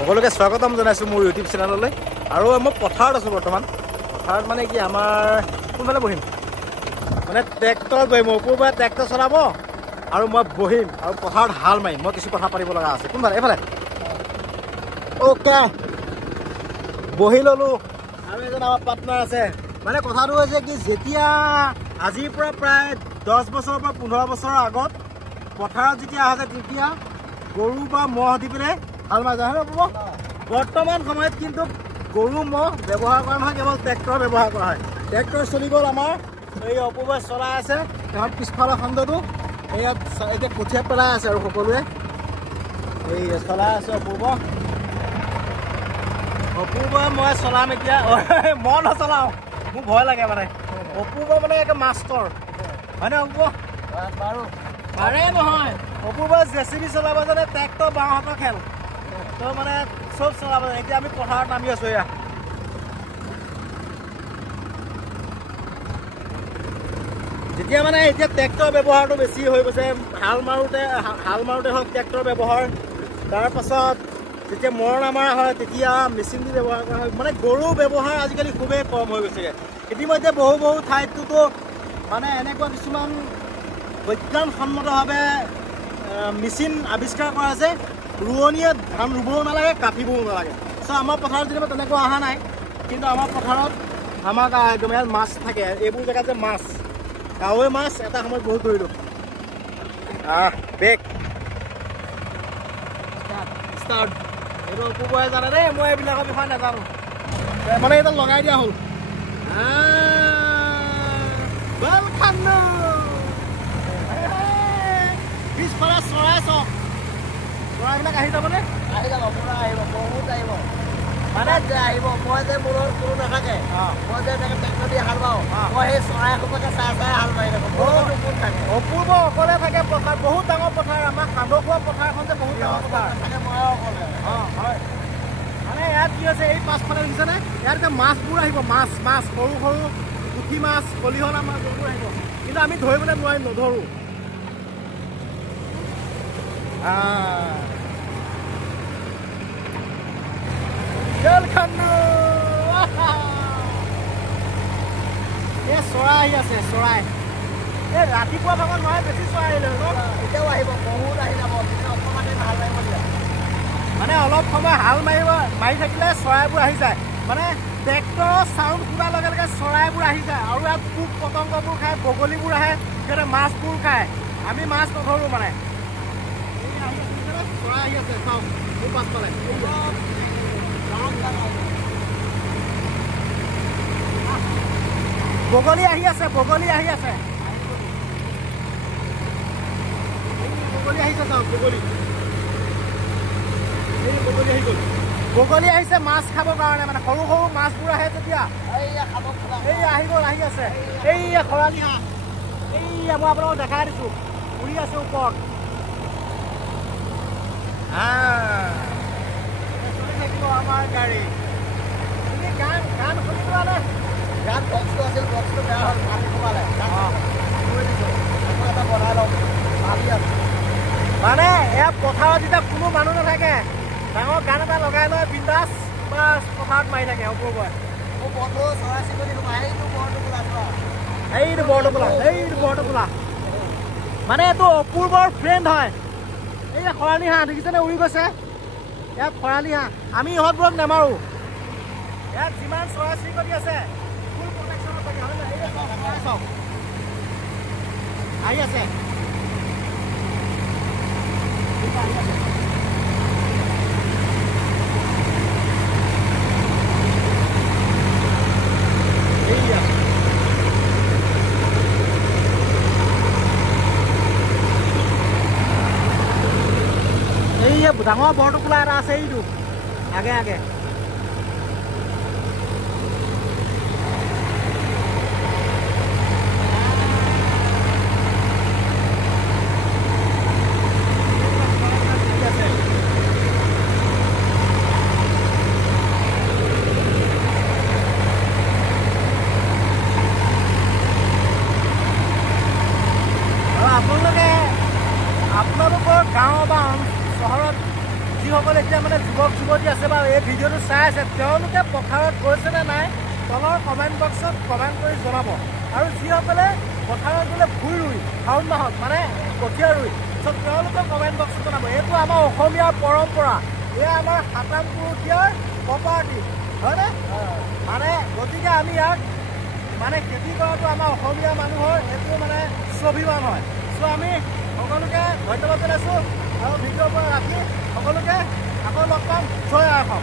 সকলোকে স্বাগতম জনাইছোঁ মোৰ ইউটিউব চেনেললৈ। আৰু মই পথাৰত আছোঁ বৰ্তমান। পথাৰত মানে কি আমাৰ কোনফালে বহিম মানে ট্ৰেক্টৰত বহিম, ওপৰৰ পৰা ট্ৰেক্টৰ চলাব আৰু মই বহিম আৰু পথাৰত হাল মাৰিম। মই কিছু কথা পাতিব লগা আছে। কোনফালে? এইফালে। অ'কে, বহি ল'লোঁ আৰু এজন আমাৰ পাৰ্টনাৰ আছে। মানে কথাটো হৈছে কি, যেতিয়া আজিৰ পৰা প্ৰায় 10 বছৰৰ পৰা 15 বছৰৰ আগত পথাৰত যেতিয়া অহা যায় তেতিয়া গৰু বা ম'হ দি পেলাই হাল মাৰা যায়, হয় ন? বৰ্তমান সময়ত কিন্তু গৰু ম'হ ব্যৱহাৰ কৰা নহয়, কেৱল ট্ৰেক্টৰ ব্যৱহাৰ কৰা হয়। ট্ৰেক্টৰ চলি গ'ল আমাৰ এই অপূৰ্বই চলাই আছে। তেওঁৰ পিছফালৰ খণ্ডটো এয়া এতিয়া কঠীয়া পেলাই আছে আৰু সকলোৱে এই চলাই আছে অপূৰ্বই মই চলাম এতিয়া। মই নচলাওঁ, মোৰ ভয় লাগে মানে। অপূৰ্ব মানে একে মাষ্টৰ, হয়নে অপূৰ্ব? পাৰে নহয়, অপূৰ্বই JCB চলাব জানে, ট্ৰেক্টৰ বাওঁহাতৰ খেল তো মানে চব চলাব জানে। এতিয়া আমি পথাৰত নামি আছোঁ। এয়া যেতিয়া মানে এতিয়া ট্ৰেক্টৰ ব্যৱহাৰটো বেছি হৈ গৈছে, হাল মাৰোঁতে হওক ট্ৰেক্টৰ ব্যৱহাৰ, তাৰপাছত যেতিয়া মৰণা মৰা হয় তেতিয়া মেচিন দি ব্যৱহাৰ কৰা হয়। মানে গৰু ব্যৱহাৰ আজিকালি খুবেই কম হৈ গৈছেগৈ। ইতিমধ্যে বহু ঠাইততো মানে এনেকুৱা কিছুমান বৈজ্ঞানসন্মতভাৱে মেচিন আৱিষ্কাৰ কৰা আছে, ৰোৱনীয়ে ধান ৰুবও নালাগে, কাটিবও নালাগে। চ' আমাৰ পথাৰত যেনিবা তেনেকুৱা অহা নাই, কিন্তু আমাৰ পথাৰত আমাক একদম ইয়াত মাছ থাকে। এইবোৰ জেগাত যে মাছ, কাৱৈ মাছ এটা সময়ত বহুত ধৰিলোঁ। বেগ ষ্টাৰ্ট, এইটো অপূৰ্বই জানে দেই, মই এইবিলাকৰ বিষয়ে নাজানো। মানে এইটো লগাই দিয়া হ'ল। পিছফালে চৰাই চক, চৰাইবিলাক আহি যাবনে? আহি যাব, পুৰা আহিব, বহুত আহিব। মানে যে আহিব, মই যে মোৰ কোনো নাথাকে, মই যে এনেকৈ ট্ৰেক্টৰ দি হাল বাওঁ, মই সেই চৰাই সোপাকে চাই হাল মাৰি থাকোঁ। কোন থাকে? অপূৰ্ব অকলে থাকে পথাৰ, বহুত ডাঙৰ পথাৰ। আমাৰ সান্দখোৱা পথাৰখন যে বহুত ডাঙৰ পথাৰ থাকে, মই অকলে। হয়। মানে ইয়াত কি হৈছে, এই পাছফালে দেখিছেনে, ইয়াত এতিয়া মাছবোৰ আহিব, মাছ সৰু সৰু পুঠি মাছ, খলিহনা মাছ এইবোৰ আহিব, কিন্তু আমি ধৰিবলৈ নোৱাৰিম, নধৰোঁ। চৰাই আহি আছে, চৰাই। এই ৰাতিপুৱা ভাগত নহয়, বেছি চৰাই আহিলে ন? এতিয়াও আহিব, বহুত আহি যাব, অকণমান হাল মাৰিব দিয়া। মানে অলপ সময় হাল মাৰি থাকিলে চৰাইবোৰ আহি যায়। মানে ট্ৰেক্টৰৰ চাউণ্ড শুনাৰ লগে লগে চৰাইবোৰ আহি যায় আৰু ইয়াত পোক পতংগবোৰ খায়, বগলীবোৰ আহে, সিহঁতে মাছবোৰ খায়। আমি মাছ নধৰোঁ মানে। চৰাই আহি আছে, চাওক মোৰ পাছফালে। বগলী আহি আছে, বগলী আহিছে, চাওক বগলী আহি গ'ল। বগলী আহিছে মাছ খাবৰ কাৰণে, মানে সৰু সৰু মাছবোৰ আহে তেতিয়া। এই আহি গ'ল, আহি আছে। এইয়া খৰালি হাঁহ, এইয়া মই আপোনালোকক দেখাই দিছোঁ, উৰি আছে ওপৰত। থাকিব আমাৰ গাড়ী। তুমি গান শুনিবানে? গান বক্সটো আছিল, বক্সটো বেয়া হ'ল, পানী সোমালে। এটা বনাই লওঁ, ভাবি আছোঁ। মানে এয়া পথাৰত যেতিয়া কোনো মানুহ নাথাকে, ডাঙৰ গান এটা লগাই লয়, বিন্দাছ বা পথাৰত মাৰি থাকে অপূৰ্বই। মোৰ বন্ধু চৰাই চিৰিকটি সোমাই, এইটো বৰটোকোলা। মানে এইটো অপূৰ্বৰ ফ্ৰেণ্ড হয়। এই খৰালি হাঁহ দেখিছেনে, উৰি গৈছে। ইয়াত খৰালি হাঁহ, আমি ইহঁতবোৰক নেমাৰোঁ। ইয়াত যিমান চৰাই চিৰিকটি আছে ফুল প্ৰটেকশ্যনত থাকে, হয় নাই? এই চাওক আহি আছে। ডাঙৰ বৰটোকোলা এটা আছে, এইটো আগে আগে। আপোনালোকৰ গাঁও বা চহৰত যিসকলে এতিয়া মানে যুৱক যুৱতী আছে বা এই ভিডিঅ'টো চাই আছে তেওঁলোকে পথাৰত গৈছে নে নাই তলৰ কমেণ্ট বক্সত কমেণ্ট কৰি জনাব আৰু যিসকলে পথাৰত গ'লে ভুই ৰুই শাওণ মাহত মানে কঠীয়া ৰুই চব তেওঁলোকে কমেণ্ট বক্সত জনাব এইটো আমাৰ অসমীয়াৰ পৰম্পৰা এয়া আমাৰ সাতাম পুৰুষীয়াৰ প্ৰপাৰ্টি হয়নে মানে গতিকে আমি ইয়াক মানে খেতি কৰাটো আমাৰ অসমীয়া মানুহৰ এইটো মানে স্বাভিমান হয় চ' আমি সকলোকে ধন্যবাদ জনাইছোঁ আৰু ভিডিঅ'ৰ পৰা ৰাখি সকলোকে আকৌ লগ পাম জয় আই অসম